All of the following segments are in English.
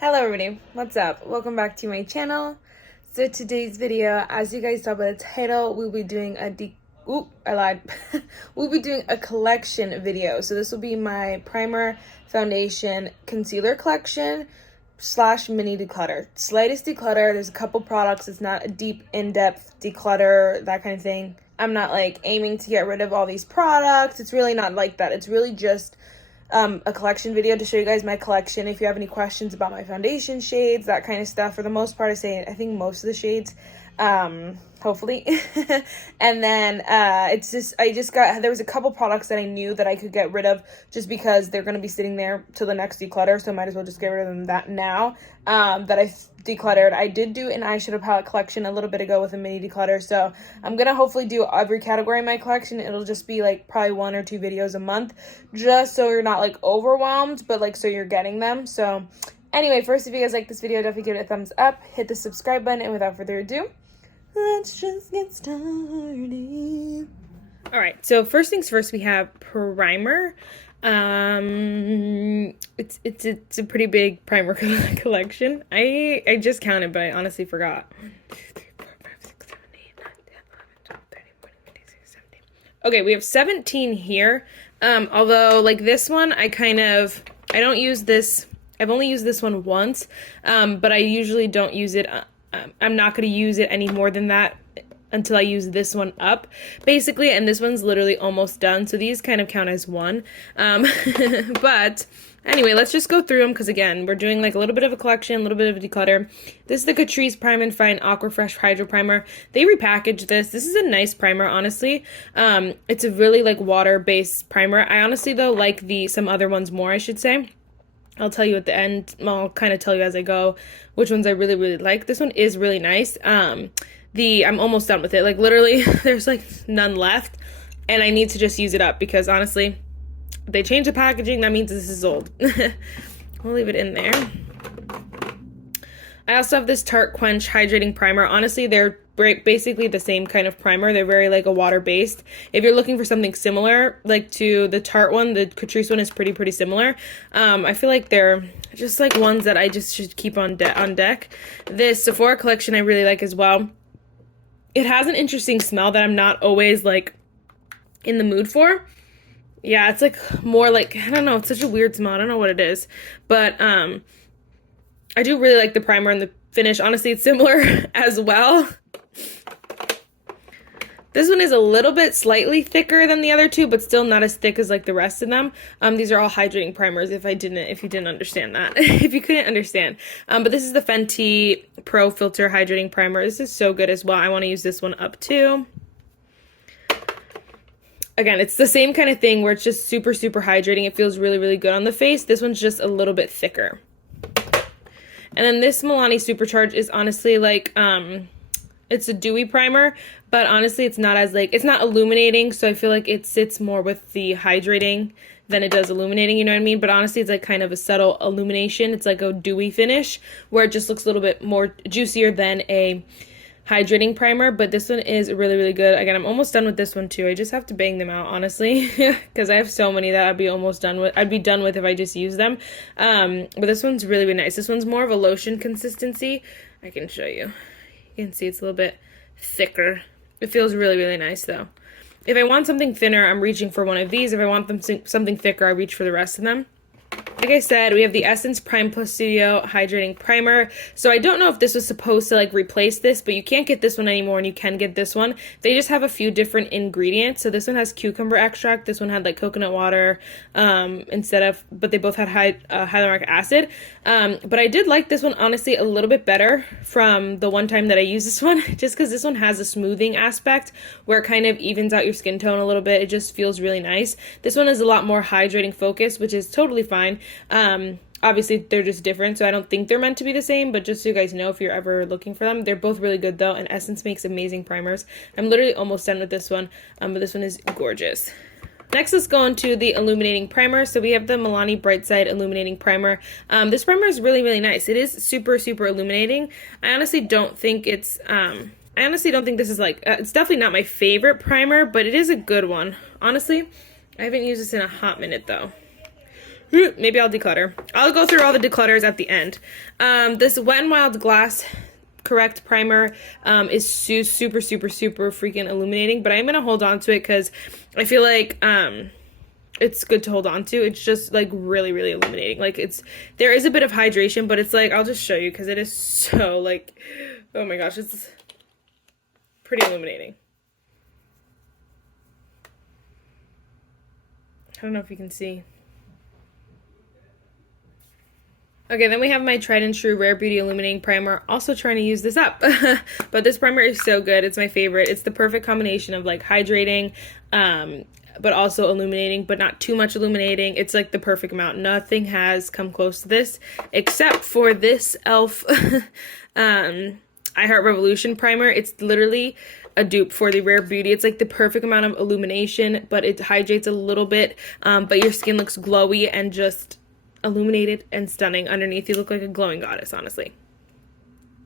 Hello everybody, what's up? Welcome back to my channel. So today's video, as you guys saw by the title, we'll be doing we'll be doing a collection video. So this will be my primer, foundation, concealer collection / mini declutter. Slightest declutter. There's a couple products. It's not a deep, in-depth declutter, that kind of thing. I'm not like aiming to get rid of all these products. It's really not like that. It's really just a collection video to show you guys my collection. If you have any questions about my foundation shades, that kind of stuff, for the most part, I think most of the shades, hopefully. And then there was a couple products that I knew that I could get rid of just because they're going to be sitting there till the next declutter, so I might as well just get rid of them now that I've decluttered. I did do an eyeshadow palette collection a little bit ago with a mini declutter, so I'm gonna hopefully do every category in my collection. It'll just be like probably 1 or 2 videos a month, just so you're not like overwhelmed, but like so you're getting them. So anyway, first, if you guys like this video, definitely give it a thumbs up, hit the subscribe button, and without further ado, let's just get started. All right, so first things first, we have primer. It's a pretty big primer collection. I just counted, but I honestly forgot. 1, 2, 3, 4, 5, 6, 7, 8, 9, 10, 11, 12, 13, 14, 15, 16, 17. Okay, we have 17 here. Although like this one, I don't use this. I've only used this one once, but I usually don't use it. I'm not going to use it any more than that until I use this one up, basically, and this one's literally almost done, so these kind of count as one. But anyway, let's just go through them, because again, we're doing like a little bit of a collection, a little bit of a declutter. This is the Catrice Prime and Fine Aqua Fresh Hydro Primer. They repackaged this. This is a nice primer, honestly. It's a really like water-based primer. I honestly, though, like some other ones more, I should say. I'll tell you at the end. I'll kind of tell you as I go which ones I really, really like. This one is really nice. I'm almost done with it. Like literally, there's like none left, and I need to just use it up because honestly, if they change the packaging, that means this is old. We'll leave it in there. I also have this Tarte Quench Hydrating Primer. Honestly, they're basically the same kind of primer. They're very like a water-based. If you're looking for something similar, like to the Tarte one, the Catrice one is pretty similar. I feel like they're just like ones that I just should keep on deck. This Sephora collection I really like as well. It has an interesting smell that I'm not always like in the mood for. Yeah, it's like more like, I don't know, it's such a weird smell. I don't know what it is, but I do really like the primer and the finish. Honestly, it's similar as well. This one is a little bit slightly thicker than the other two, but still not as thick as like the rest of them. These are all hydrating primers if you didn't understand that. If you couldn't understand. But this is the Fenty Pro Filter Hydrating Primer. This is so good as well. I want to use this one up too. Again, it's the same kind of thing where it's just super hydrating. It feels really good on the face. This one's just a little bit thicker. And then this Milani Supercharge is honestly like, it's a dewy primer, but honestly, it's not as like, it's not illuminating, so I feel like it sits more with the hydrating than it does illuminating, you know what I mean? But honestly, it's like kind of a subtle illumination. It's like a dewy finish where it just looks a little bit more juicier than a hydrating primer, but this one is really good. Again, I'm almost done with this one too. I just have to bang them out, honestly, because I have so many that I'd be done with if I just use them. But this one's really nice. This one's more of a lotion consistency. I can show you. You can see it's a little bit thicker. It feels really nice though. If I want something thinner, I'm reaching for one of these. If I want something thicker, I reach for the rest of them. Like I said, we have the Essence Prime Plus Studio Hydrating Primer. So I don't know if this was supposed to like replace this, but you can't get this one anymore and you can get this one. They just have a few different ingredients. So this one has cucumber extract. This one had like coconut water but they both had hyaluronic acid. But I did like this one, honestly, a little bit better from the one time that I used this one, just because this one has a smoothing aspect where it kind of evens out your skin tone a little bit. It just feels really nice. This one is a lot more hydrating focused, which is totally fine. Obviously they're just different, so I don't think they're meant to be the same, but just so you guys know, if you're ever looking for them, they're both really good though, and Essence makes amazing primers. I'm literally almost done with this one, but this one is gorgeous. Next, let's go into the illuminating primer. So we have the Milani Bright Side Illuminating Primer. This primer is really nice. It is super illuminating. I honestly don't think this is like, it's definitely not my favorite primer, but it is a good one. Honestly, I haven't used this in a hot minute though. Maybe I'll declutter. I'll go through all the declutters at the end. This Wet n Wild Glass Correct primer is super freaking illuminating, but I'm gonna hold on to it because I feel like it's good to hold on to. It's just like really illuminating. Like there is a bit of hydration, but it's like, I'll just show you because it is so like, oh my gosh, it's pretty illuminating. I don't know if you can see. Okay, then we have my tried and true Rare Beauty Illuminating Primer. Also trying to use this up. But this primer is so good. It's my favorite. It's the perfect combination of like hydrating, but also illuminating, but not too much illuminating. It's like the perfect amount. Nothing has come close to this except for this e.l.f. I Heart Revolution primer. It's literally a dupe for the Rare Beauty. It's like the perfect amount of illumination, but it hydrates a little bit, but your skin looks glowy and just illuminated and stunning underneath. You look like a glowing goddess, honestly.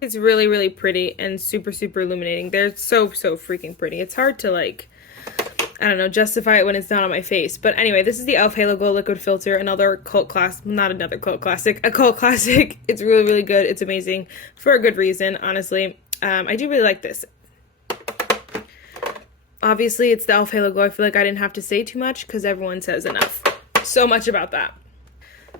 It's really pretty and super illuminating. They're so freaking pretty. It's hard to like, I don't know, justify it when it's not on my face. But anyway, this is the e.l.f. Halo Glow Liquid Filter, another cult class, not another cult classic, a cult classic. It's really good. It's amazing for a good reason, honestly. I do really like this. Obviously, it's the e.l.f. Halo Glow. I feel like I didn't have to say too much because everyone says enough. So much about that.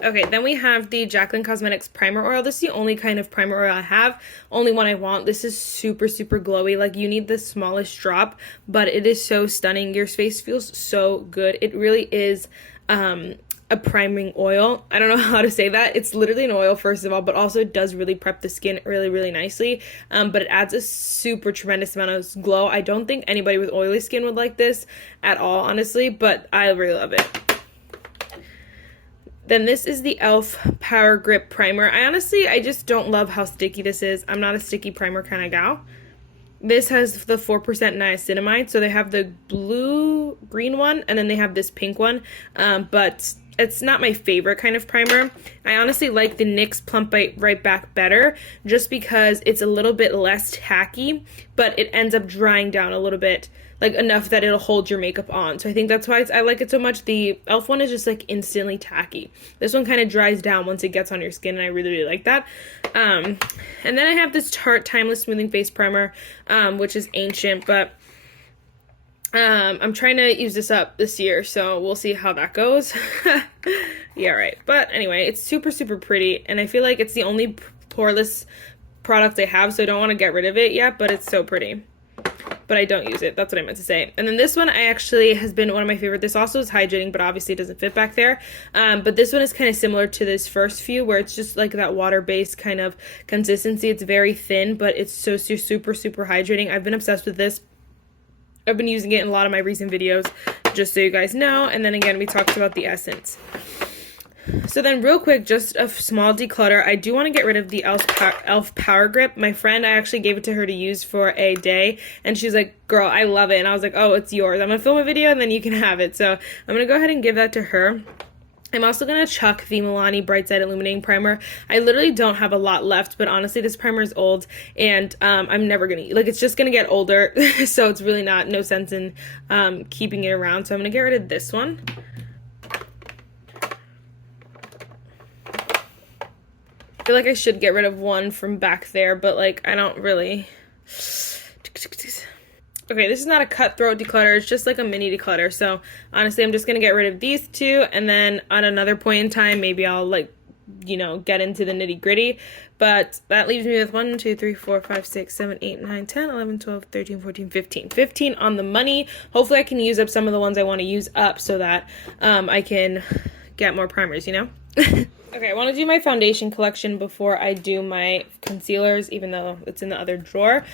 Okay, then we have the Jaclyn Cosmetics Primer Oil. This is the only kind of primer oil I have, only one I want. This is super glowy. Like, you need the smallest drop, but it is so stunning. Your face feels so good. It really is a priming oil. I don't know how to say that. It's literally an oil, first of all, but also it does really prep the skin really nicely. But it adds a super tremendous amount of glow. I don't think anybody with oily skin would like this at all, honestly, but I really love it. Then this is the e.l.f. Power Grip Primer. I just don't love how sticky this is. I'm not a sticky primer kind of gal. This has the 4% niacinamide, so they have the green one, and then they have this pink one, but it's not my favorite kind of primer. I honestly like the NYX Plump Right Back better, just because it's a little bit less tacky, but it ends up drying down a little bit, like enough that it'll hold your makeup on. So I think that's why I like it so much. The e.l.f. one is just like instantly tacky. This one kind of dries down once it gets on your skin, and I really like that. And then I have this Tarte Timeless Smoothing Face Primer, which is ancient, but I'm trying to use this up this year, so we'll see how that goes. Yeah, right. But anyway, it's super pretty, and I feel like it's the only poreless product I have, so I don't want to get rid of it yet, but it's so pretty. But I don't use it. That's what I meant to say. And then this one has been one of my favorite. This also is hydrating, but obviously it doesn't fit back there. But this one is kind of similar to this first few, where it's just like that water-based kind of consistency. It's very thin, but it's so super hydrating. I've been obsessed with this. I've been using it in a lot of my recent videos, just so you guys know. And then again, we talked about the essence. So then real quick, just a small declutter. I do want to get rid of the e.l.f. Power Grip. My friend, I actually gave it to her to use for a day, and she's like, girl, I love it. And I was like, oh, it's yours. I'm going to film a video and then you can have it. So I'm going to go ahead and give that to her. I'm also going to chuck the Milani Bright Side Illuminating Primer. I literally don't have a lot left, but honestly, this primer is old, and I'm never going to, like, it's just going to get older, so it's really no sense in keeping it around. So I'm going to get rid of this one. I feel like I should get rid of one from back there, but like I don't really. Okay, this is not a cutthroat declutter, it's just like a mini declutter. So honestly, I'm just gonna get rid of these two, and then at another point in time, maybe I'll like, you know, get into the nitty gritty. But that leaves me with 1, 2, 3, 4, 5, 6, 7, 8, 9, 10, 11, 12, 13, 14, 15. 15 on the money. Hopefully I can use up some of the ones I want to use up so that I can get more primers, you know? Okay, I want to do my foundation collection before I do my concealers, even though it's in the other drawer.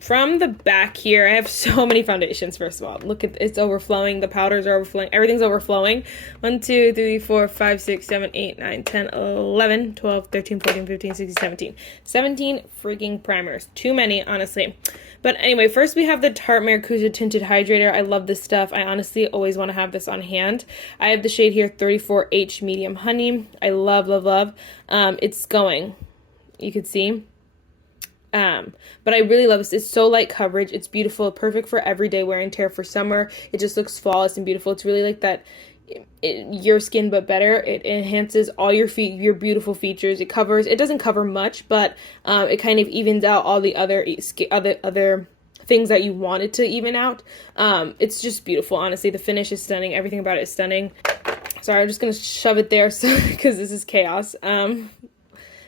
From the back here, I have so many foundations, first of all. Look at it's overflowing. The powders are overflowing. Everything's overflowing. 1, 2, 3, 4, 5, 6, 7, 8, 9, 10, 11, 12, 13, 14, 15, 16, 17. 17 freaking primers. Too many, honestly. But anyway, first we have the Tarte Maracuja Tinted Hydrator. I love this stuff. I honestly always want to have this on hand. I have the shade here, 34H Medium Honey. I love. It's going. You can see. But I really love this. It's so light coverage. It's beautiful, perfect for everyday wear and tear for summer. It just looks flawless and beautiful. It's really like that, your skin but better. It enhances all your beautiful features. It doesn't cover much, but it kind of evens out all the other things that you wanted to even out. It's just beautiful. Honestly, the finish is stunning. Everything about it is stunning. Sorry, I'm just gonna shove it there so because this is chaos.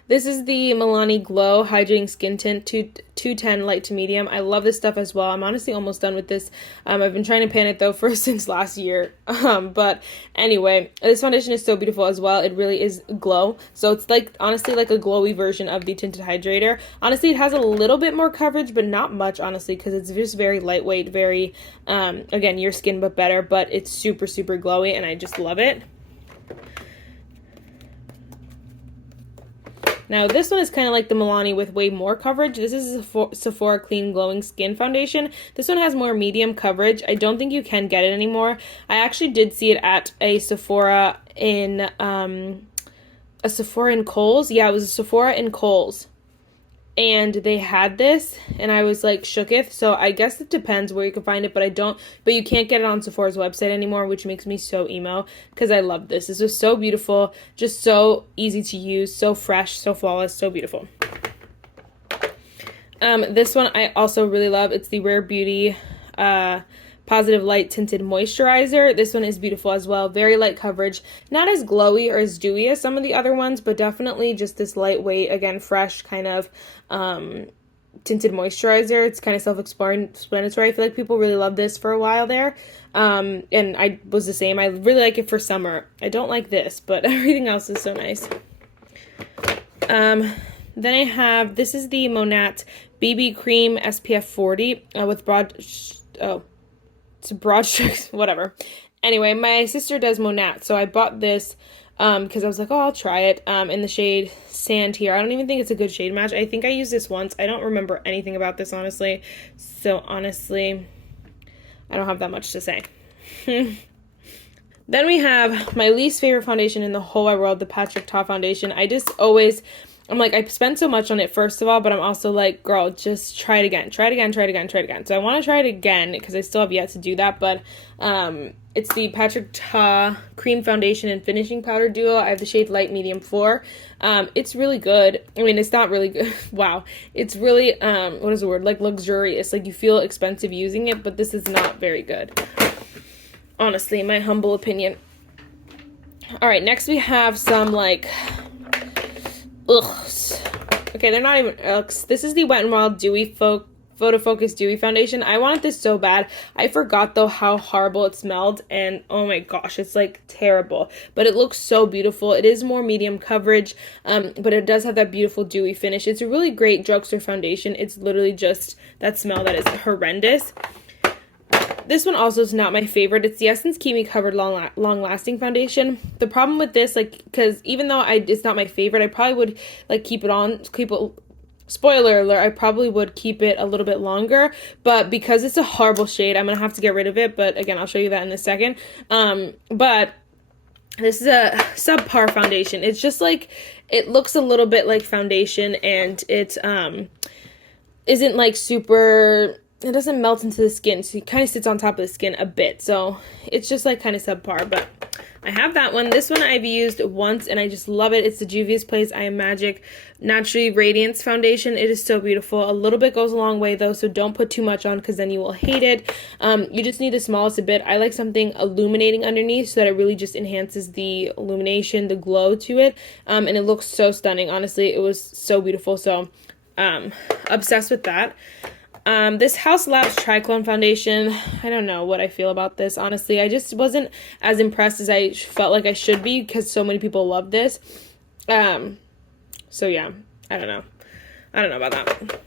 This is the Milani Glow Hydrating Skin Tint 210 Light to Medium. I love this stuff as well. I'm honestly almost done with this. I've been trying to pan it though since last year. But anyway, this foundation is so beautiful as well. It really is glow. So it's like honestly like a glowy version of the tinted hydrator. Honestly, it has a little bit more coverage, but not much honestly, because it's just very lightweight, very again, your skin but better, but it's super, super glowy and I just love it. Now, this one is kind of like the Milani with way more coverage. This is a Sephora Clean Glowing Skin Foundation. This one has more medium coverage. I don't think you can get it anymore. I actually did see it at a Sephora in Kohl's. Yeah, it was a Sephora in Kohl's. And they had this, and I was like shooketh. So I guess it depends where you can find it, but you can't get it on Sephora's website anymore, which makes me so emo because I love this. This was so beautiful, just so easy to use, so fresh, so flawless, so beautiful. This one I also really love. It's the Rare Beauty Positive Light Tinted Moisturizer. This one is beautiful as well. Very light coverage. Not as glowy or as dewy as some of the other ones, but definitely just this lightweight, again, fresh kind of tinted moisturizer. It's kind of self-explanatory. I feel like people really love this for a while there. And I was the same. I really like it for summer. I don't like this, but everything else is so nice. Then I have, this is the Monat BB Cream SPF 40 with it's broad strokes, whatever. Anyway, my sister does Monat, so I bought this because I was like, oh, I'll try it in the shade Sand here. I don't even think it's a good shade match. I think I used this once. I don't remember anything about this, honestly. So, honestly, I don't have that much to say. Then we have my least favorite foundation in the whole wide world, the Patrick Ta foundation. I'm like, I spent so much on it, first of all, but I'm also like, girl, just try it again. Try it again, try it again, try it again. So I want to try it again because I still have yet to do that, but it's the Patrick Ta Cream Foundation and Finishing Powder Duo. I have the shade Light Medium 4. It's really good. I mean, it's not really good. Wow. It's really, what is the word? Like luxurious. Like you feel expensive using it, but this is not very good. Honestly, in my humble opinion. All right, next we have some like... Okay, they're not even uggs. This is the Wet n Wild Dewy Photo Focus Dewy Foundation. I wanted this so bad. I forgot though how horrible it smelled, and oh my gosh, it's like terrible. But it looks so beautiful. It is more medium coverage, but it does have that beautiful dewy finish. It's a really great drugstore foundation. It's literally just that smell that is horrendous. This one also is not my favorite. It's the Essence Keep Me Covered Long Lasting Foundation. The problem with this, like, because even though it's not my favorite, I probably would, like, spoiler alert, I probably would keep it a little bit longer, but because it's a horrible shade, I'm going to have to get rid of it, but again, I'll show you that in a second. But this is a subpar foundation. It's just, like, it looks a little bit like foundation, and it isn't, like, super... It doesn't melt into the skin, so it kind of sits on top of the skin a bit. So it's just like kind of subpar, but I have that one. This one I've used once and I just love it. It's the Juvia's Place I Am Magic Naturally Radiance Foundation. It is so beautiful. A little bit goes a long way though, so don't put too much on because then you will hate it. You just need the smallest a bit. I like something illuminating underneath so that it really just enhances the illumination, the glow to it. And it looks so stunning. Honestly, it was so beautiful. So obsessed with that. This House Labs Triclone Foundation, I don't know what I feel about this, honestly. I just wasn't as impressed as I felt like I should be because so many people love this. So yeah, I don't know. I don't know about that.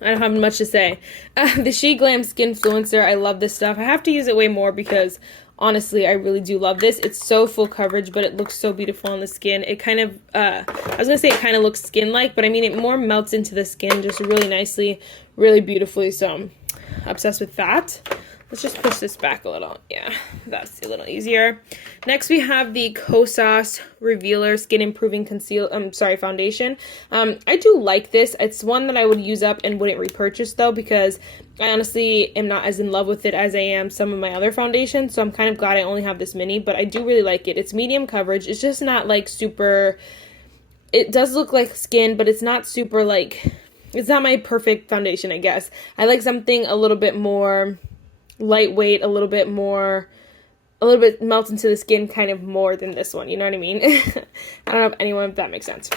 I don't have much to say. The She Glam Skin Influencer, I love this stuff. I have to use it way more because honestly, I really do love this. It's so full coverage, but it looks so beautiful on the skin. It kind of, I was going to say it kind of looks skin-like, but I mean, it more melts into the skin just really nicely, really beautifully. So I'm obsessed with that. Let's just push this back a little. Yeah, that's a little easier. Next, we have the Kosas Revealer Skin Improving Foundation. I do like this. It's one that I would use up and wouldn't repurchase though, because I honestly am not as in love with it as I am some of my other foundations. So I'm kind of glad I only have this mini, but I do really like it. It's medium coverage. It's just not like super, it does look like skin, but it's not super like, it's not my perfect foundation, I guess. I like something a little bit more lightweight, a little bit melts into the skin kind of more than this one, you know what I mean? I don't know if that makes sense.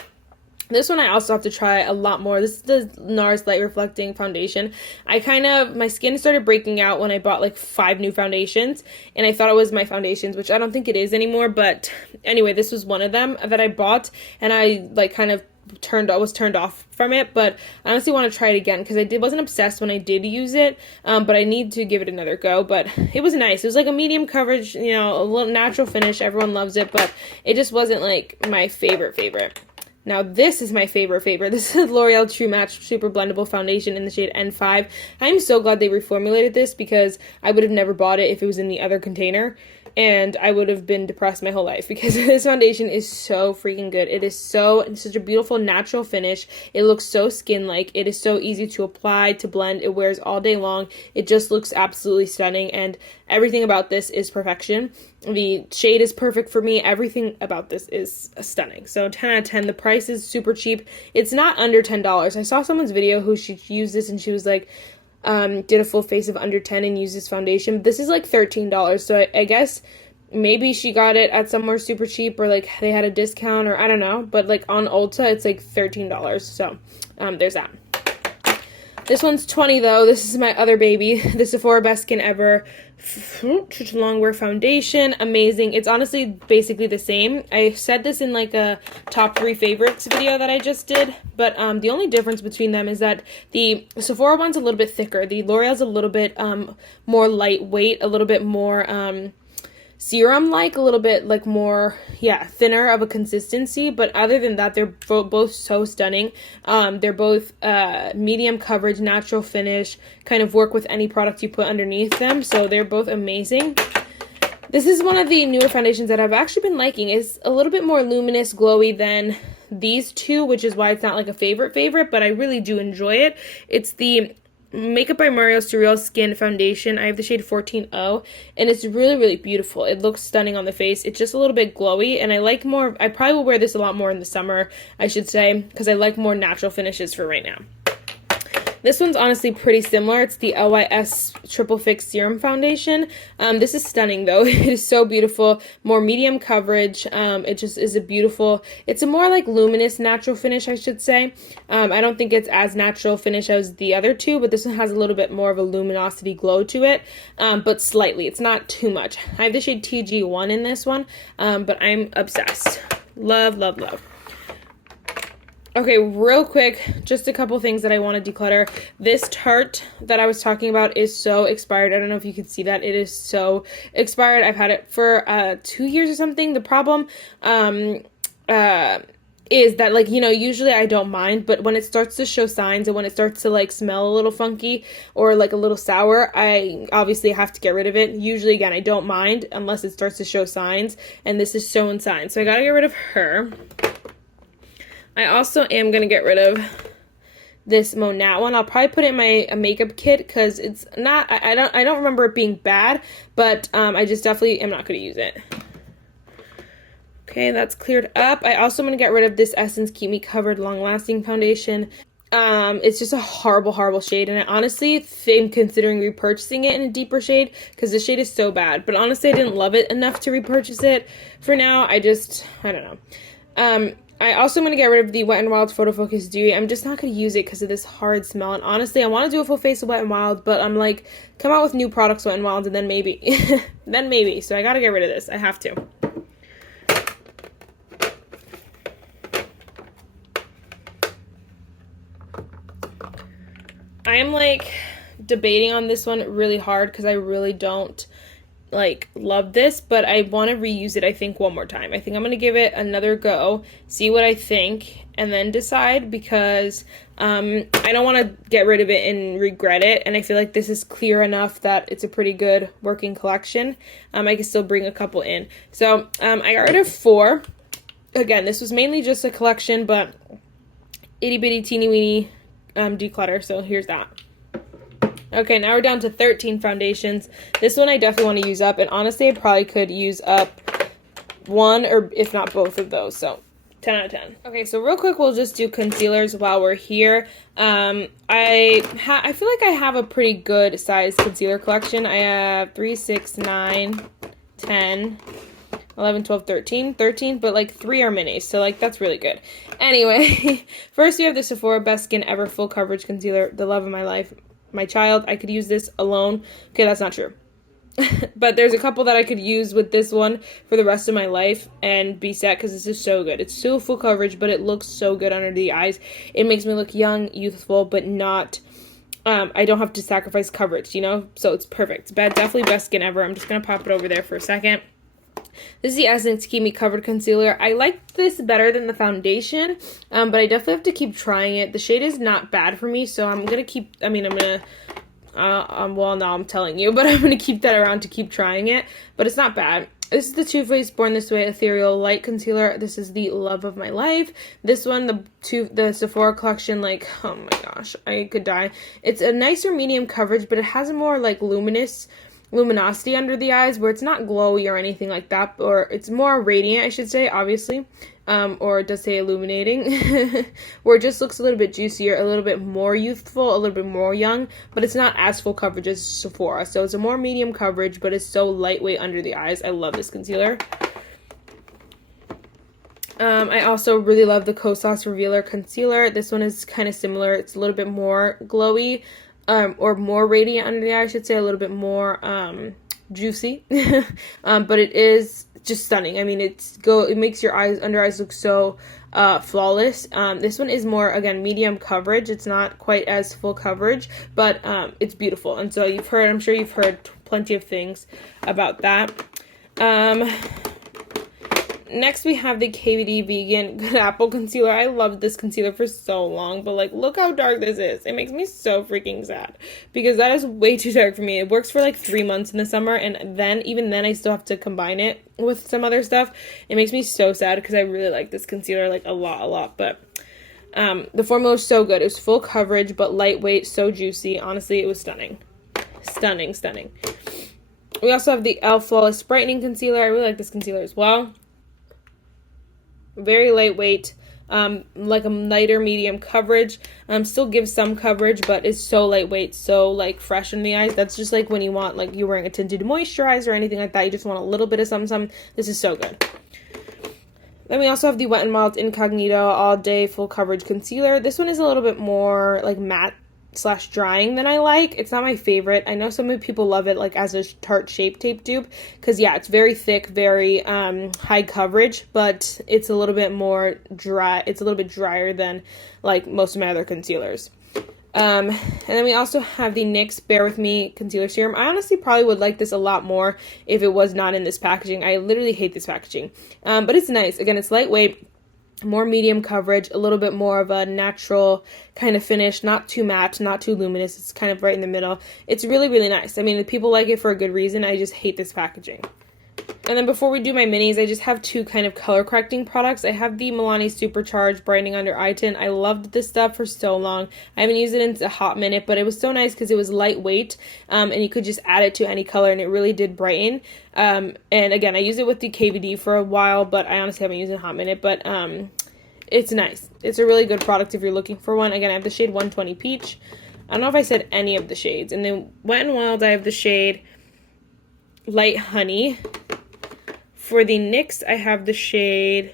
This one I also have to try a lot more. This is the NARS Light Reflecting Foundation. My skin started breaking out when I bought like 5 new foundations, and I thought it was my foundations, which I don't think it is anymore, but anyway, this was one of them that I bought, and I like kind of was turned off from it, but I honestly want to try it again because wasn't obsessed when I did use it, but I need to give it another go. But it was nice. It was like a medium coverage, you know, a little natural finish. Everyone loves it, but it just wasn't like my favorite. Now this is my favorite. This is L'Oreal True Match Super Blendable Foundation in the shade N5. I'm so glad they reformulated this because I would have never bought it if it was in the other container. And I would have been depressed my whole life because this foundation is so freaking good. It's such a beautiful natural finish. It looks so skin-like. It is so easy to apply, to blend. It wears all day long. It just looks absolutely stunning, and everything about this is perfection. The shade is perfect for me. Everything about this is stunning. So 10 out of 10. The price is super cheap. It's not under $10. I saw someone's video who she used this and she was like, did a full face of under 10 and used this foundation. This is like $13, so I guess maybe she got it at somewhere super cheap, or like they had a discount, or I don't know, but like on Ulta it's like $13, so there's that. This one's $20 though. This is my other baby, the Sephora Best Skin Ever Longwear Foundation. Amazing. It's honestly basically the same. I said this in like a top 3 favorites video that I just did, but the only difference between them is that the Sephora one's a little bit thicker. The L'Oreal's a little bit more lightweight, a little bit more serum-like, a little bit like more, thinner of a consistency. But other than that, they're both so stunning. They're both medium coverage, natural finish, kind of work with any product you put underneath them. So they're both amazing. This is one of the newer foundations that I've actually been liking. It's a little bit more luminous, glowy than these two, which is why it's not like a favorite, but I really do enjoy it. It's the Makeup by Mario Surreal Skin Foundation. I have the shade 14O, and it's really, really beautiful. It looks stunning on the face. It's just a little bit glowy, and I probably will wear this a lot more in the summer, I should say, because I like more natural finishes for right now. This one's honestly pretty similar. It's the LYS Triple Fix Serum Foundation. This is stunning though. It is so beautiful. More medium coverage. It just is it's a more like luminous natural finish, I should say. I don't think it's as natural finish as the other two, but this one has a little bit more of a luminosity glow to it, but slightly. It's not too much. I have the shade TG1 in this one, but I'm obsessed. Love, love, love. Okay, real quick, just a couple things that I want to declutter. This Tarte that I was talking about is so expired. I don't know if you can see that. It is so expired. I've had it for 2 years or something. The problem is that, like, you know, usually I don't mind, but when it starts to show signs and when it starts to, like, smell a little funky or, like, a little sour, I obviously have to get rid of it. Usually, again, I don't mind unless it starts to show signs, and this is showing signs. So I gotta get rid of her. I also am going to get rid of this Monat one. I'll probably put it in my makeup kit because it's not, I don't remember it being bad, but I just definitely am not going to use it. Okay, that's cleared up. I also am going to get rid of this Essence Keep Me Covered Long Lasting Foundation. It's just a horrible, horrible shade, and I honestly am considering repurchasing it in a deeper shade because the shade is so bad, but honestly I didn't love it enough to repurchase it. For now, I don't know. I also am going to get rid of the Wet n Wild Photo Focus Dewy. I'm just not going to use it because of this hard smell. And honestly, I want to do a full face of Wet n Wild, but I'm like, come out with new products, Wet n Wild, and then maybe. Then maybe. So I got to get rid of this. I have to. I am like debating on this one really hard because I really don't like love this, but I want to reuse it, I think, one more time. I think I'm going to give it another go, see what I think, and then decide, because I don't want to get rid of it and regret it, and I feel like this is clear enough that it's a pretty good working collection. I can still bring a couple in. So I got rid of 4. Again, this was mainly just a collection, but itty bitty teeny weeny declutter, so here's that. Okay, now we're down to 13 foundations. This one I definitely want to use up, and honestly, I probably could use up one or if not both of those, so 10 out of 10. Okay, so real quick, we'll just do concealers while we're here. I feel like I have a pretty good size concealer collection. I have 3, 6, 9, 10, 11, 12, 13, but like 3 are minis, so like that's really good. Anyway, first we have the Sephora Best Skin Ever Full Coverage Concealer, the love of my life. My child, I could use this alone. Okay, that's not true. But there's a couple that I could use with this one for the rest of my life and be set, because this is so good. It's still full coverage, but it looks so good under the eyes. It makes me look young, youthful, but not, I don't have to sacrifice coverage, you know? So it's perfect. Definitely Best Skin Ever. I'm just going to pop it over there for a second. This is the Essence Keep Me Covered Concealer. I like this better than the foundation, but I definitely have to keep trying it. The shade is not bad for me, so I'm going to keep, well, now I'm telling you, but I'm going to keep that around to keep trying it, but it's not bad. This is the Too Faced Born This Way Ethereal Light Concealer. This is the love of my life. This one, the Sephora collection, like, oh my gosh, I could die. It's a nicer medium coverage, but it has a more, like, luminosity under the eyes, where it's not glowy or anything like that, or it's more radiant, I should say, obviously, or it does say illuminating, where it just looks a little bit juicier, a little bit more youthful, a little bit more young, but it's not as full coverage as Sephora, so it's a more medium coverage, but it's so lightweight under the eyes. I love this concealer. I also really love the Kosas Revealer Concealer. This one is kind of similar. It's a little bit more glowy, or more radiant under the eye, I should say, a little bit more juicy, but it is just stunning. I mean, it makes your under eyes look so flawless. This one is more, again, medium coverage. It's not quite as full coverage, but it's beautiful. And so I'm sure you've heard plenty of things about that. Next, we have the KVD Vegan Good Apple Concealer. I loved this concealer for so long, but like, look how dark this is. It makes me so freaking sad, because that is way too dark for me. It works for like 3 months in the summer, and then, even then, I still have to combine it with some other stuff. It makes me so sad, because I really like this concealer, like, a lot, but the formula is so good. It was full coverage, but lightweight, so juicy. Honestly, it was stunning. Stunning. We also have the e.l.f. Flawless Brightening Concealer. I really like this concealer as well. Very lightweight, like a lighter medium coverage. Still gives some coverage, but it's so lightweight, so like fresh in the eyes. That's just like when you want, like, you're wearing a tinted moisturizer or anything like that. You just want a little bit of something. This is so good. Then we also have the Wet n Wild Incognito All Day Full Coverage Concealer. This one is a little bit more like matte / drying than I like. It's not my favorite. I know some people love it like as a Tarte Shape Tape dupe, because yeah, it's very thick, very high coverage, but it's a little bit more dry. It's a little bit drier than like most of my other concealers. And then we also have the NYX Bear With Me Concealer Serum. I honestly probably would like this a lot more if it was not in this packaging. I literally hate this packaging, but it's nice. Again, it's lightweight, more medium coverage, a little bit more of a natural kind of finish, not too matte, not too luminous. It's kind of right in the middle. It's really, really nice. I mean, people like it for a good reason. I just hate this packaging. And then before we do my minis, I just have 2 kind of color correcting products. I have the Milani Supercharged Brightening Under Eye Tint. I loved this stuff for so long. I haven't used it in a hot minute, but it was so nice because it was lightweight, and you could just add it to any color, and it really did brighten. And again, I used it with the KVD for a while, but I honestly haven't used it in a hot minute, but it's nice. It's a really good product if you're looking for one. Again, I have the shade 120 Peach. I don't know if I said any of the shades. And then Wet n Wild, I have the shade Light Honey. For the NYX, I have the shade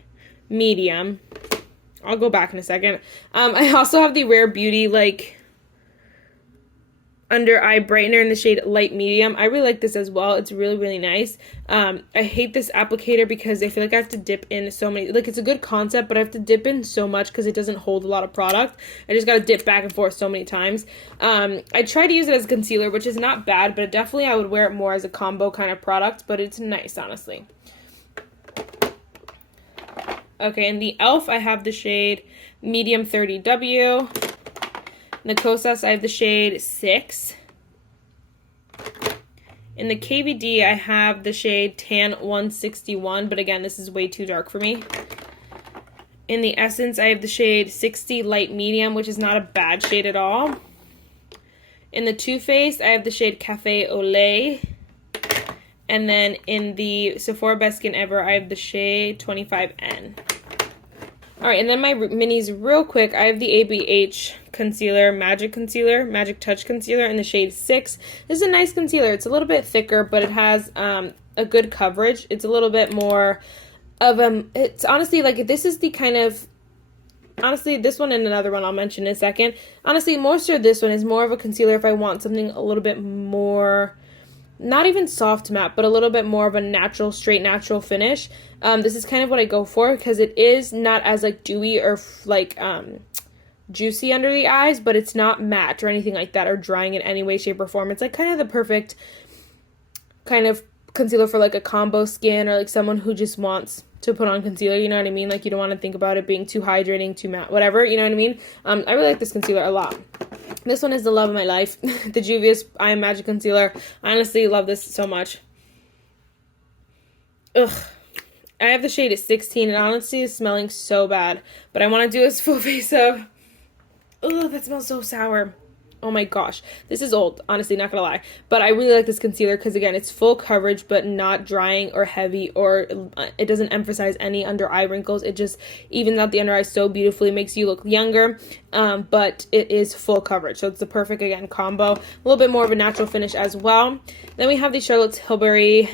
Medium. I'll go back in a second. I also have the Rare Beauty, like, under eye brightener in the shade light medium. I really like this as well. It's really, really nice. I hate this applicator because I feel like I have to dip in so many, like it's a good concept, but I have to dip in so much because it doesn't hold a lot of product. I just got to dip back and forth so many times. I try to use it as a concealer, which is not bad, but definitely I would wear it more as a combo kind of product, but it's nice, honestly. Okay, in the e.l.f. I have the shade medium 30W. In the Kosas, I have the shade 6. In the KVD, I have the shade Tan 161, but again, this is way too dark for me. In the Essence, I have the shade 60 Light Medium, which is not a bad shade at all. In the Too Faced, I have the shade Cafe au Lait. And then in the Sephora Best Skin Ever, I have the shade 25N. Alright, and then my minis real quick. I have the ABH concealer, Magic Touch Concealer in the shade 6. This is a nice concealer. It's a little bit thicker, but it has a good coverage. It's a little bit more of it's honestly like, this is the kind of, honestly, this one and another one I'll mention in a second. Honestly, most of this one is more of a concealer if I want something a little bit more, not even soft matte, but a little bit more of a natural, straight natural finish. This is kind of what I go for because it is not as like dewy or like juicy under the eyes, but it's not matte or anything like that or drying in any way, shape, or form. It's like kind of the perfect kind of concealer for like a combo skin or like someone who just wants to put on concealer, you know what I mean? Like you don't want to think about it being too hydrating, too matte, whatever, you know what I mean? I really like this concealer a lot. This one is the love of my life. The Juvia's Eye Magic Concealer. I honestly love this so much. Ugh. I have the shade at 16 and honestly it's smelling so bad. But I want to do a full face of... Ugh, that smells so sour. Oh my gosh. This is old, honestly, not gonna lie. But I really like this concealer because, again, it's full coverage but not drying or heavy, or it doesn't emphasize any under eye wrinkles. It just evens out the under eye so beautifully, makes you look younger, but it is full coverage. So it's the perfect, again, combo. A little bit more of a natural finish as well. Then we have the Charlotte Tilbury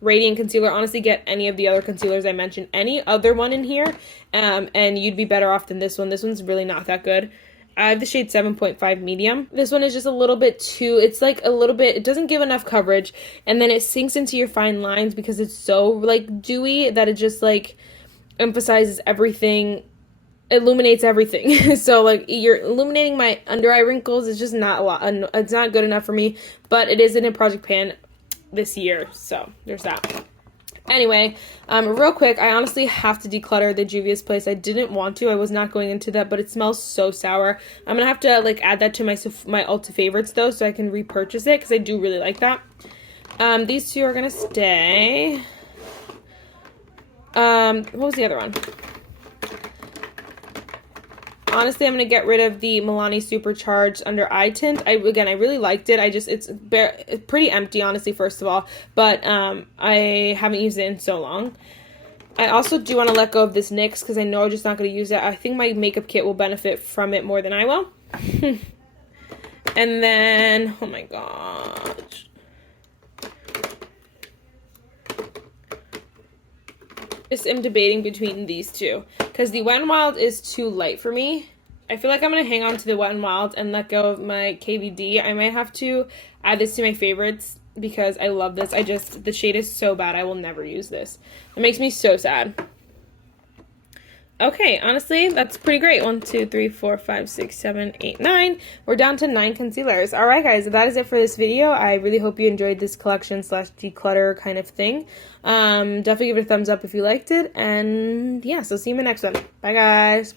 Radiant Concealer. Honestly, get any of the other concealers I mentioned, any other one in here, and you'd be better off than this one. This one's really not that good. I have the shade 7.5 medium. This one is just a little bit too, it's like a little bit, it doesn't give enough coverage, and then it sinks into your fine lines because it's so like dewy that it just like emphasizes everything, illuminates everything. So like you're illuminating my under eye wrinkles. It's just not a lot, it's not good enough for me, but it is in a project pan this year, so there's that. Anyway, real quick, I honestly have to declutter the Juvia's Place. I didn't want to. I was not going into that, but it smells so sour. I'm going to have to, like, add that to my Ulta favorites, though, so I can repurchase it, because I do really like that. These two are going to stay. What was the other one? Honestly, I'm going to get rid of the Milani Supercharged Under Eye Tint. I really liked it. It's pretty empty, honestly, first of all. But I haven't used it in so long. I also do want to let go of this NYX because I know I'm just not going to use it. I think my makeup kit will benefit from it more than I will. And then, oh my gosh. Just am debating between these two because the Wet n Wild is too light for me. I feel like I'm going to hang on to the Wet n Wild and let go of my KVD. I might have to add this to my favorites because I love this. The shade is so bad. I will never use this. It makes me so sad. Okay, honestly, that's pretty great. 1, 2, 3, 4, 5, 6, 7, 8, 9. We're down to 9 concealers. All right, guys, that is it for this video. I really hope you enjoyed this collection / declutter kind of thing. Definitely give it a thumbs up if you liked it. And yeah, so see you in the next one. Bye, guys.